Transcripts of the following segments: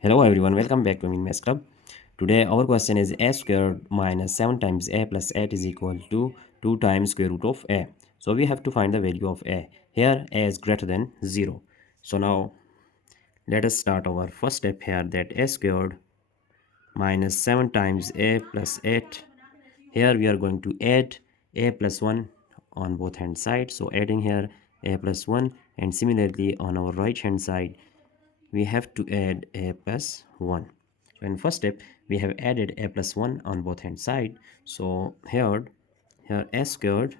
Hello everyone, welcome back to Maths Club. Today our question is a squared minus 7 times a plus 8 is equal to 2 times square root of a. So we have to find the value of a. Here a is greater than 0. So now let us start our first step here, that a squared minus 7 times a plus 8. Here we are going to add a plus 1 on both hand sides. So adding here a plus 1, and similarly on our right hand side we have to add a plus 1. So in first step we have added a plus 1 on both hand side. So here a squared,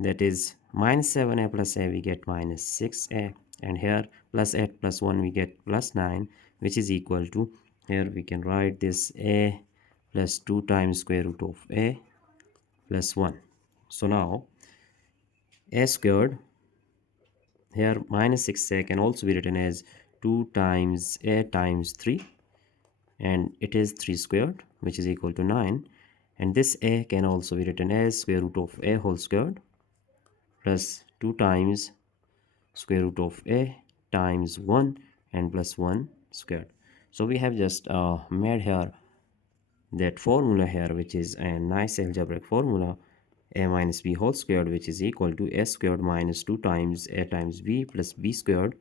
that is minus 7a plus a, we get minus 6a, and here plus 8 plus 1 we get plus 9, which is equal to, here we can write this a plus 2 times square root of a plus 1. So now a squared, here minus 6a can also be written as 2 times a times 3, and it is 3 squared, which is equal to 9. And this a can also be written as square root of a whole squared plus 2 times square root of a times 1 and plus 1 squared. So we have just made here that formula here, which is a nice algebraic formula, a minus b whole squared, which is equal to a squared minus 2 times a times b plus b squared,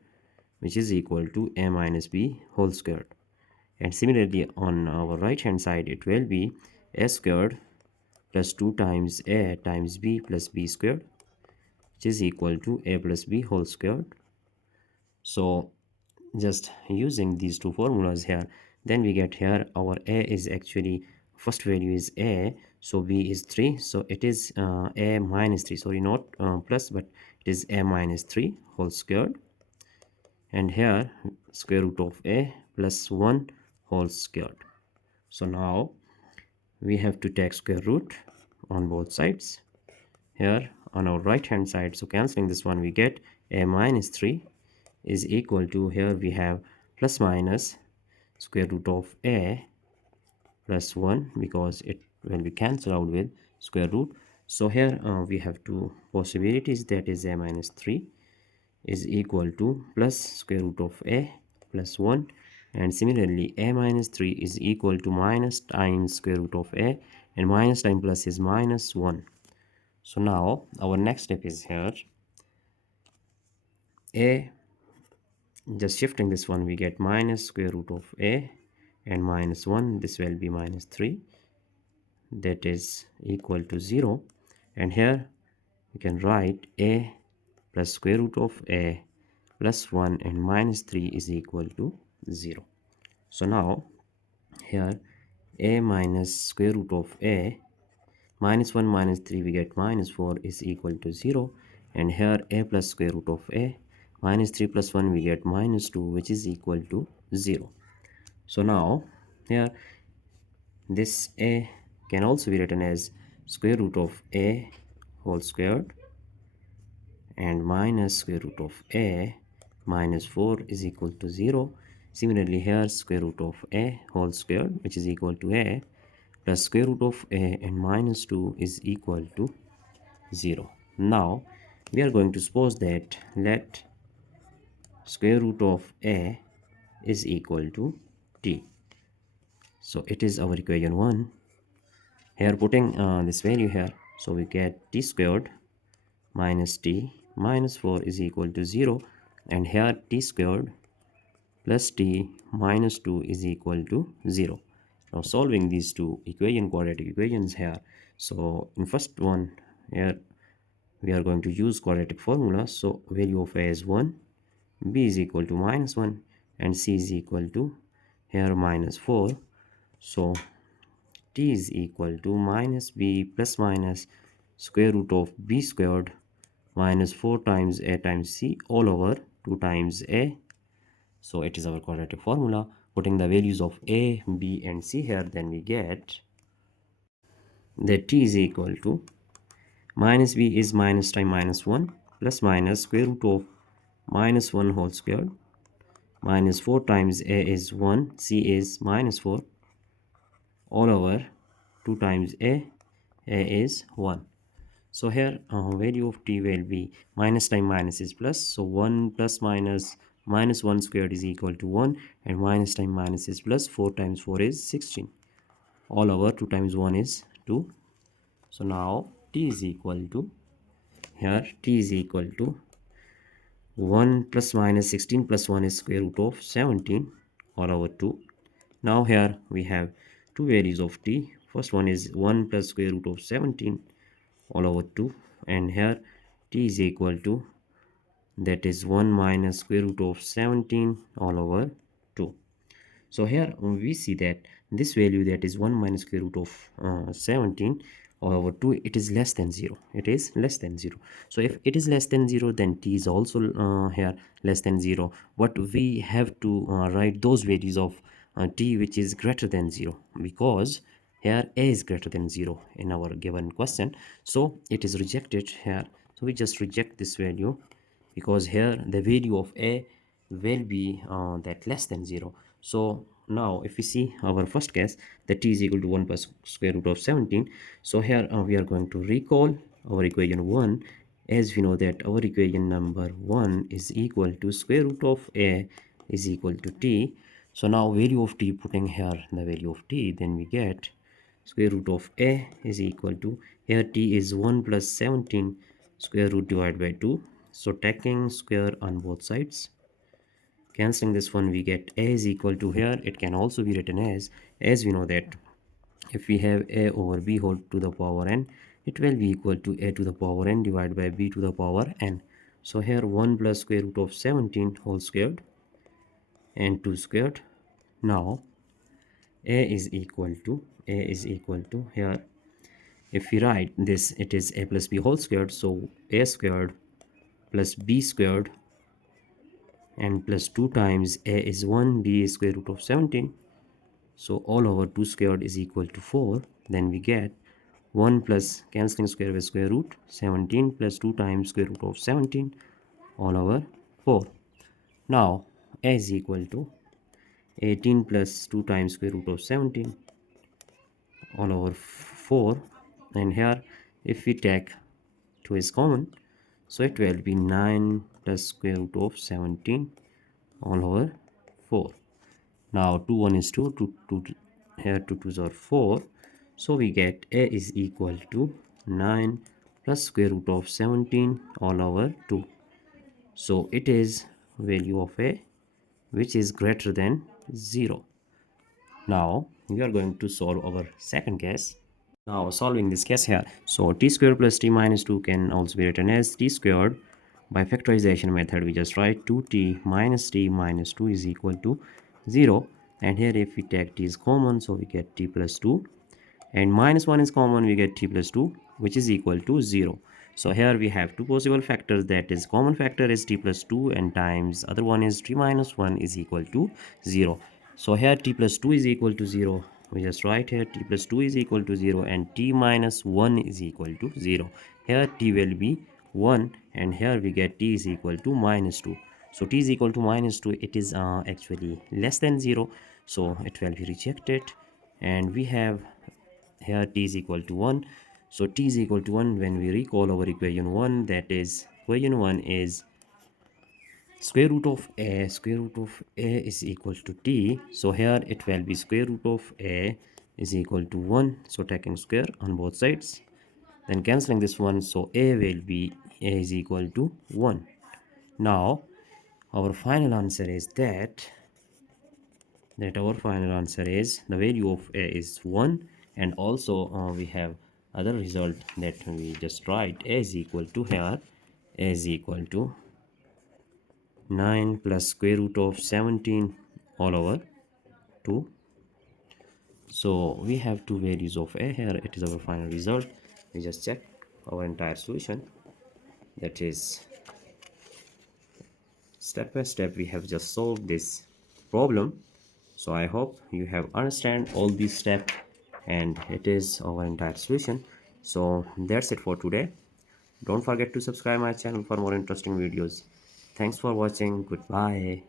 which is equal to a minus b whole squared. And similarly on our right hand side it will be a squared plus 2 times a times b plus b squared, which is equal to a plus b whole squared. So just using these two formulas here, then we get here our a is actually, first value is a, so b is 3, so it is a minus 3, sorry, not plus, but it is a minus 3 whole squared. And here square root of a plus 1 whole squared. So now we have to take square root on both sides here on our right hand side. So cancelling this one, we get a minus 3 is equal to, here we have plus minus square root of a plus 1, because it will be cancelled out with square root. So here we have two possibilities, that is a minus 3 is equal to plus square root of a plus 1, and similarly a minus 3 is equal to minus times square root of a, and minus times plus is minus 1. So now our next step is here a, just shifting this one, we get minus square root of a and minus 1, this will be minus 3, that is equal to 0. And here we can write a plus square root of a plus 1 and minus 3 is equal to 0. So now here a minus square root of a minus 1 minus 3 we get minus 4 is equal to 0. And here a plus square root of a minus 3 plus 1 we get minus 2, which is equal to 0. So now here this a can also be written as square root of a whole squared and minus square root of a minus 4 is equal to 0. Similarly here square root of a whole squared, which is equal to a, plus square root of a and minus 2 is equal to 0. Now we are going to suppose that let square root of a is equal to t. So it is our equation 1. Here putting this value here, so we get t squared minus t minus 4 is equal to 0, and here t squared plus t minus 2 is equal to 0. Now solving these two quadratic equations here, so in first one here we are going to use quadratic formula. So value of a is 1, b is equal to minus 1, and c is equal to here minus 4. So t is equal to minus b plus minus square root of b squared minus 4 times a times c all over 2 times a. So it is our quadratic formula. Putting the values of a, b and c here, then we get that t is equal to minus b is minus times minus 1 plus minus square root of minus 1 whole squared minus 4 times a is 1, c is minus 4 all over 2 times a is 1. So here value of t will be minus times minus is plus, so 1 plus minus minus 1 squared is equal to 1, and minus times minus is plus. 4 times 4 is 16, all over 2 times 1 is 2. So now t is equal to, here t is equal to 1 plus minus 16 plus 1 is square root of 17 all over 2. Now here we have two values of t. First one is 1 plus square root of 17 all over 2, and here t is equal to, that is 1 minus square root of 17 all over 2. So here we see that this value, that is 1 minus square root of 17 all over 2, it is less than 0. It is less than 0. So if it is less than 0, then t is also here less than 0. But we have to write those values of t which is greater than 0, because here a is greater than 0 in our given question. So it is rejected here. So we just reject this value, because here the value of a will be that less than 0. So now if we see our first case, that t is equal to 1 plus square root of 17. So here we are going to recall our equation 1, as we know that our equation number 1 is equal to square root of a is equal to t. So now value of t, putting here the value of t, then we get square root of a is equal to, here t is 1 plus 17 square root divided by 2. So taking square on both sides, cancelling this one, we get a is equal to, here it can also be written as we know that if we have a over b whole to the power n, it will be equal to a to the power n divided by b to the power n. So here 1 plus square root of 17 whole squared and 2 squared. Now a is equal to, here if we write this, it is a plus b whole squared. So a squared plus b squared and plus 2 times a is 1, b is square root of 17. So all over 2 squared is equal to 4. Then we get 1 plus cancelling square with square root 17 plus 2 times square root of 17 all over 4. Now a is equal to 18 plus 2 times square root of 17 all over 4. And here if we take 2 is common, so it will be 9 plus square root of 17 all over 4. Now 2 1 is 2, 2 here 2 2s are 4. So we get a is equal to 9 plus square root of 17 all over 2. So it is value of a which is greater than 0. Now we are going to solve our second case. Now solving this case here, so t squared plus t minus 2 can also be written as t squared. By factorization method, we just write 2t minus 2 is equal to 0. And here if we take t is common, so we get t plus 2, and minus 1 is common, we get t plus 2, which is equal to 0. So here we have two possible factors, that is common factor is t plus 2 and times other one is t minus 1 is equal to 0. So here t plus 2 is equal to 0. We just write here t plus 2 is equal to 0 and t minus 1 is equal to 0. Here t will be 1 and here we get t is equal to minus 2. So t is equal to minus 2, it is actually less than 0, so it will be rejected. And we have here t is equal to 1. So t is equal to 1 when we recall our equation 1, that is equation 1 is square root of a is equal to t. So here it will be square root of a is equal to 1. So taking square on both sides, then cancelling this one, so a will be a is equal to 1. Now our final answer is that our final answer is the value of a is 1. And also we have other result that we just write a is equal to, here a is equal to 9 plus square root of 17 all over 2. So we have two values of a here. It is our final result. We just check our entire solution, that is step by step we have just solved this problem. So I hope you have understand all these steps, and it is our entire solution. So that's it for today. Don't forget to subscribe my channel for more interesting videos. Thanks for watching. Goodbye.